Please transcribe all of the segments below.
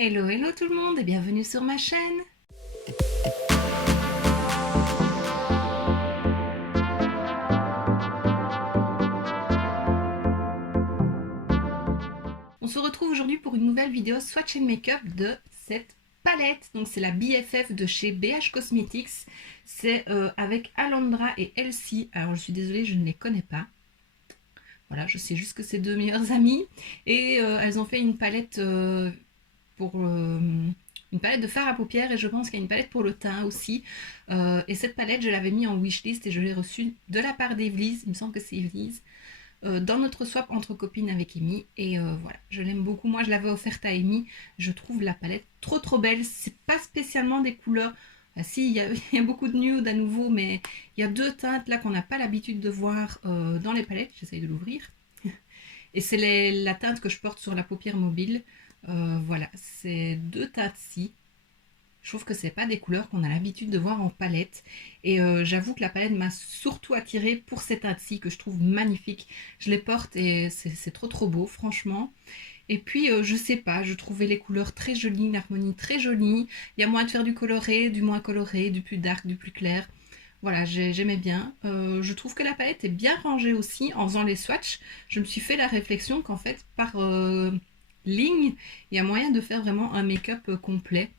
Hello, hello tout le monde et bienvenue sur ma chaîne. On se retrouve aujourd'hui pour une nouvelle vidéo swatch and make-up de cette palette. Donc c'est la BFF de chez BH Cosmetics. C'est avec Alondra et Elsie. Alors je suis désolée, je ne les connais pas. Voilà, je sais juste que c'est deux meilleures amies. Et elles ont fait une palette une palette de fard à paupières, et je pense qu'il y a une palette pour le teint aussi. Et cette palette, je l'avais mis en wishlist et je l'ai reçue de la part d'Evelise, il me semble que c'est Evelise, dans notre swap entre copines avec Amy. Et voilà, je l'aime beaucoup. Moi, je l'avais offerte à Amy. Je trouve la palette trop belle. C'est pas spécialement des couleurs. Ah, si, il y a beaucoup de nude à nouveau, mais il y a deux teintes là qu'on n'a pas l'habitude de voir dans les palettes. J'essaye de l'ouvrir. Et c'est la teinte que je porte sur la paupière mobile. Voilà, c'est deux teintes-ci. Je trouve que c'est pas des couleurs qu'on a l'habitude de voir en palette. Et j'avoue que la palette m'a surtout attirée pour ces teintes-ci que je trouve magnifiques. Je les porte et c'est trop beau, franchement. Et puis, je sais pas, je trouvais les couleurs très jolies, l'harmonie très jolie. Il y a moyen de faire du coloré, du moins coloré, du plus dark, du plus clair. Voilà, j'aimais bien. Je trouve que la palette est bien rangée aussi. En faisant les swatchs, je me suis fait la réflexion qu'en fait, par ligne, il y a moyen de faire vraiment un make-up complet.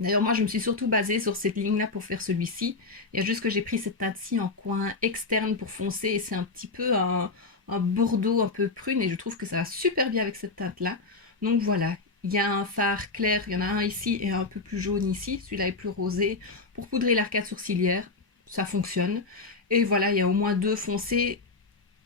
D'ailleurs, moi, je me suis surtout basée sur cette ligne-là pour faire celui-ci. Il y a juste que j'ai pris cette teinte-ci en coin externe pour foncer, et c'est un petit peu un bordeaux un peu prune, et je trouve que ça va super bien avec cette teinte-là. Donc voilà, il y a un fard clair, il y en a un ici et un peu plus jaune ici. Celui-là est plus rosé. Pour poudrer l'arcade sourcilière, ça fonctionne. Et voilà, il y a au moins deux foncés.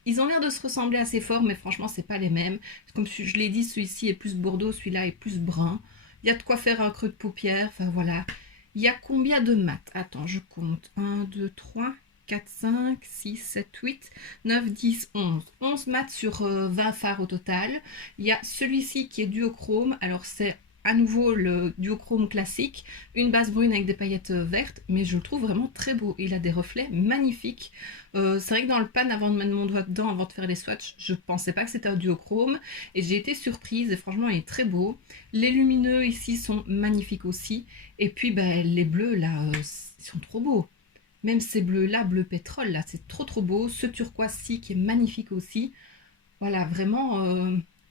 Ils ont l'air de se ressembler assez fort, mais franchement, c'est pas les mêmes. Comme je l'ai dit, celui-ci est plus bordeaux, celui-là est plus brun. Il y a de quoi faire un creux de paupière. Enfin voilà. Il y a combien de mat? Attends, je compte. 1, 2, 3, 4, 5, 6, 7, 8, 9, 10, 11. 11 mat sur 20 fards au total. Il y a celui-ci qui est duochrome. Alors c'est à nouveau le duochrome classique. Une base brune avec des paillettes vertes. Mais je le trouve vraiment très beau. Il a des reflets magnifiques. C'est vrai que dans le pan, avant de mettre mon doigt dedans, avant de faire les swatchs, je pensais pas que c'était un duochrome. Et j'ai été surprise. Et franchement, il est très beau. Les lumineux ici sont magnifiques aussi. Et puis ben, les bleus là, ils sont trop beaux. Même ces bleus là, bleu pétrole là, c'est trop beau. Ce turquoise-ci qui est magnifique aussi. Voilà, vraiment,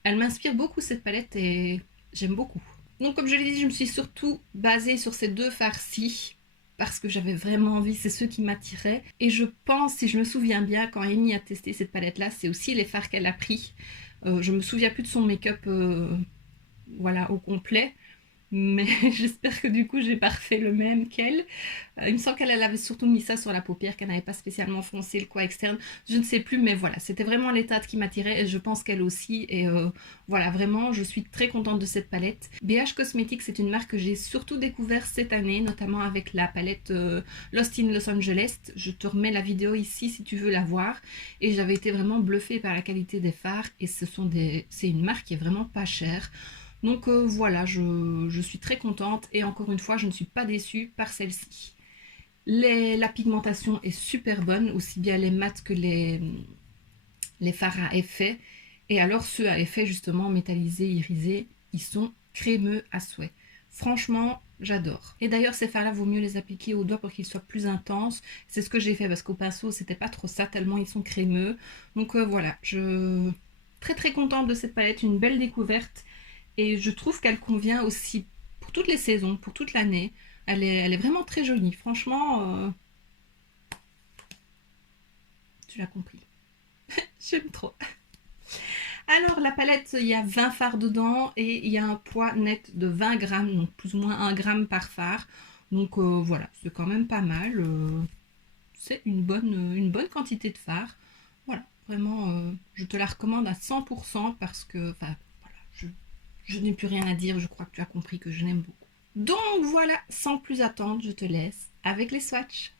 elle m'inspire beaucoup cette palette et j'aime beaucoup. Donc comme je l'ai dit, je me suis surtout basée sur ces deux fards-ci parce que j'avais vraiment envie, c'est ceux qui m'attiraient. Et je pense, si je me souviens bien, quand Amy a testé cette palette-là, c'est aussi les fards qu'elle a pris. Je me souviens plus de son make-up voilà, au complet. Mais j'espère que du coup j'ai pas refait le même qu'elle. Il me semble qu'elle avait surtout mis ça sur la paupière, qu'elle n'avait pas spécialement foncé le coin externe. Je ne sais plus, mais voilà, c'était vraiment les teintes qui m'attiraient et je pense qu'elle aussi. Et voilà, vraiment, je suis très contente de cette palette. BH Cosmetics, c'est une marque que j'ai surtout découvert cette année, notamment avec la palette Lost in Los Angeles. Je te remets la vidéo ici si tu veux la voir. Et j'avais été vraiment bluffée par la qualité des fards et c'est une marque qui est vraiment pas chère. Donc voilà, je suis très contente et encore une fois, je ne suis pas déçue par celle-ci. La pigmentation est super bonne, aussi bien les mats que les fards à effet. Et alors ceux à effet justement métallisés, irisés, ils sont crémeux à souhait. Franchement, j'adore. Et d'ailleurs, ces fards-là, vaut mieux les appliquer au doigt pour qu'ils soient plus intenses. C'est ce que j'ai fait parce qu'au pinceau, c'était pas trop ça, tellement ils sont crémeux. Donc voilà, je suis très contente de cette palette, une belle découverte. Et je trouve qu'elle convient aussi pour toutes les saisons, pour toute l'année. Elle est vraiment très jolie. Franchement, tu l'as compris. J'aime trop. Alors, la palette, il y a 20 fards dedans et il y a un poids net de 20 grammes, donc plus ou moins 1 gramme par fard. Donc voilà, c'est quand même pas mal. C'est une bonne quantité de fard. Voilà, vraiment, je te la recommande à 100% parce que, enfin, voilà, je n'ai plus rien à dire, je crois que tu as compris que je l'aime beaucoup. Donc voilà, sans plus attendre, je te laisse avec les swatchs.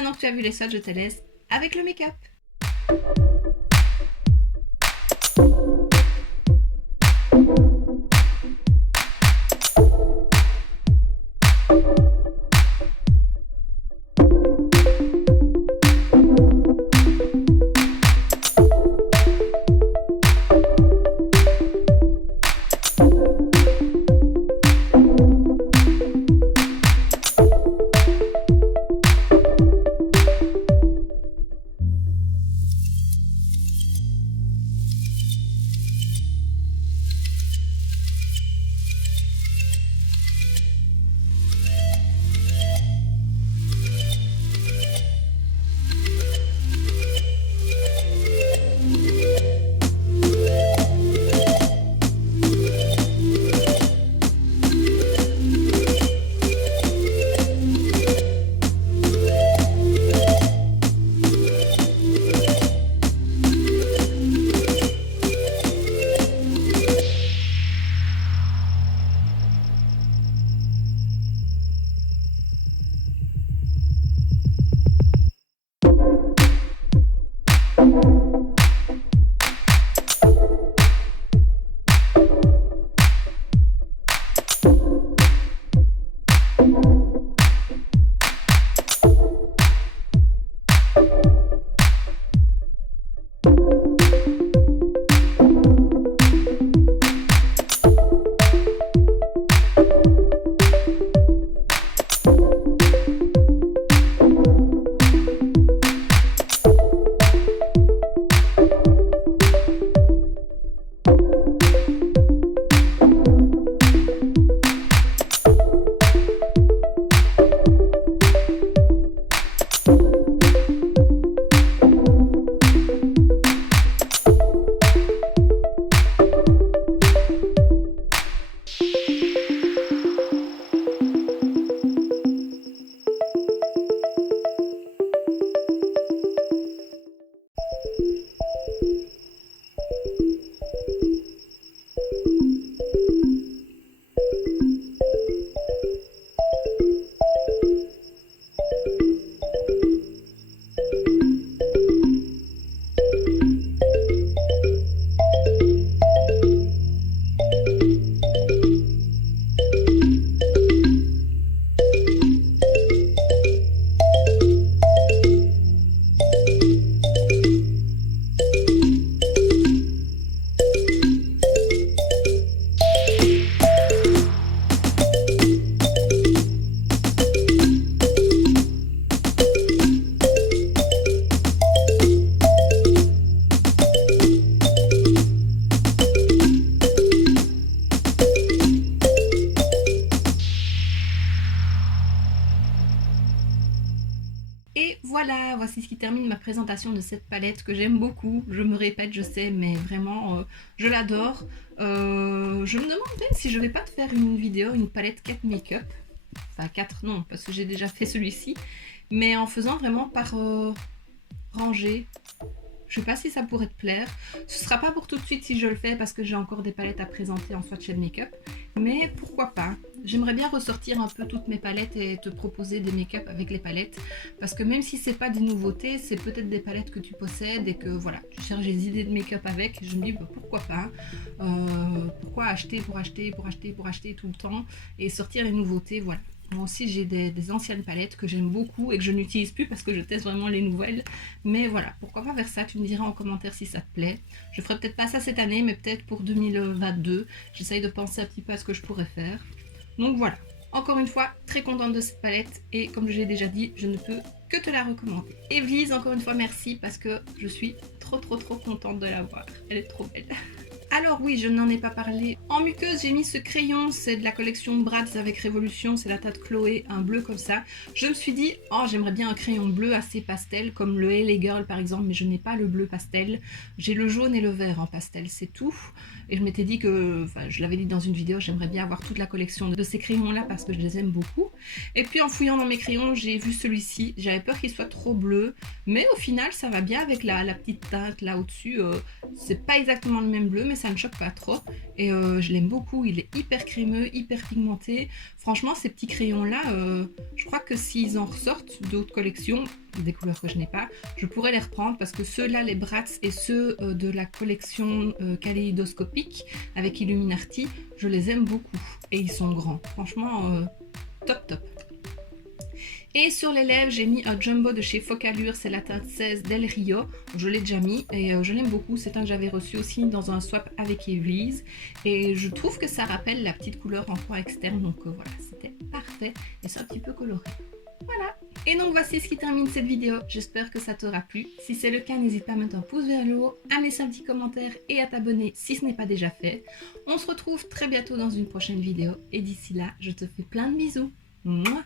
maintenant que tu as vu les swatchs, je te laisse avec le make-up. Et voilà, voici ce qui termine ma présentation de cette palette que j'aime beaucoup. Je me répète, je sais, mais vraiment, je l'adore. Je me demande même si je vais pas te faire une vidéo, une palette 4 make-up. Enfin 4 non, parce que j'ai déjà fait celui-ci. Mais en faisant vraiment par rangée. Je sais pas si ça pourrait te plaire. Ce sera pas pour tout de suite si je le fais parce que j'ai encore des palettes à présenter en swatch and make-up. Mais pourquoi pas. J'aimerais bien ressortir un peu toutes mes palettes et te proposer des make-up avec les palettes. Parce que même si c'est pas des nouveautés, c'est peut-être des palettes que tu possèdes et que voilà, tu cherches des idées de make-up avec. Je me dis bah, pourquoi pas. Pourquoi acheter pour acheter, pour acheter, pour acheter tout le temps et sortir les nouveautés, voilà. Moi aussi j'ai des anciennes palettes que j'aime beaucoup et que je n'utilise plus parce que je teste vraiment les nouvelles. Mais voilà, pourquoi pas faire ça, tu me diras en commentaire si ça te plaît. Je ferai peut-être pas ça cette année, mais peut-être pour 2022. J'essaye de penser un petit peu à ce que je pourrais faire. Donc voilà, encore une fois, très contente de cette palette et comme je l'ai déjà dit, je ne peux que te la recommander. Evely's, encore une fois merci parce que je suis trop contente de l'avoir. Elle est trop belle. Alors oui, je n'en ai pas parlé. En muqueuse, j'ai mis ce crayon, c'est de la collection Bratz avec Révolution, c'est la teinte Chloé, un bleu comme ça. Je me suis dit, oh j'aimerais bien un crayon bleu assez pastel, comme le LA Girl par exemple, mais je n'ai pas le bleu pastel. J'ai le jaune et le vert en pastel, c'est tout. Et je m'étais dit que, enfin je l'avais dit dans une vidéo, j'aimerais bien avoir toute la collection de ces crayons-là parce que je les aime beaucoup. Et puis en fouillant dans mes crayons, j'ai vu celui-ci. J'avais peur qu'il soit trop bleu, mais au final ça va bien avec la petite teinte là au-dessus. C'est pas exactement le même bleu, mais ça ne choque pas trop. Et je l'aime beaucoup, il est hyper crémeux, hyper pigmenté. Franchement, ces petits crayons-là, je crois que s'ils en ressortent d'autres collections, des couleurs que je n'ai pas, je pourrais les reprendre parce que ceux-là, les Bratz et ceux de la collection kaléidoscopique avec Illuminati, je les aime beaucoup et ils sont grands. Franchement, top top. Et sur les lèvres, j'ai mis un jumbo de chez Focallure, c'est la teinte 16 Del Rio. Je l'ai déjà mis et je l'aime beaucoup. C'est un que j'avais reçu aussi dans un swap avec Everlise. Et je trouve que ça rappelle la petite couleur en coin externe. Donc voilà, c'était parfait. Et c'est un petit peu coloré. Voilà. Et donc voici ce qui termine cette vidéo. J'espère que ça t'aura plu. Si c'est le cas, n'hésite pas à mettre un pouce vers le haut, à laisser un petit commentaire et à t'abonner si ce n'est pas déjà fait. On se retrouve très bientôt dans une prochaine vidéo. Et d'ici là, je te fais plein de bisous. Mouah.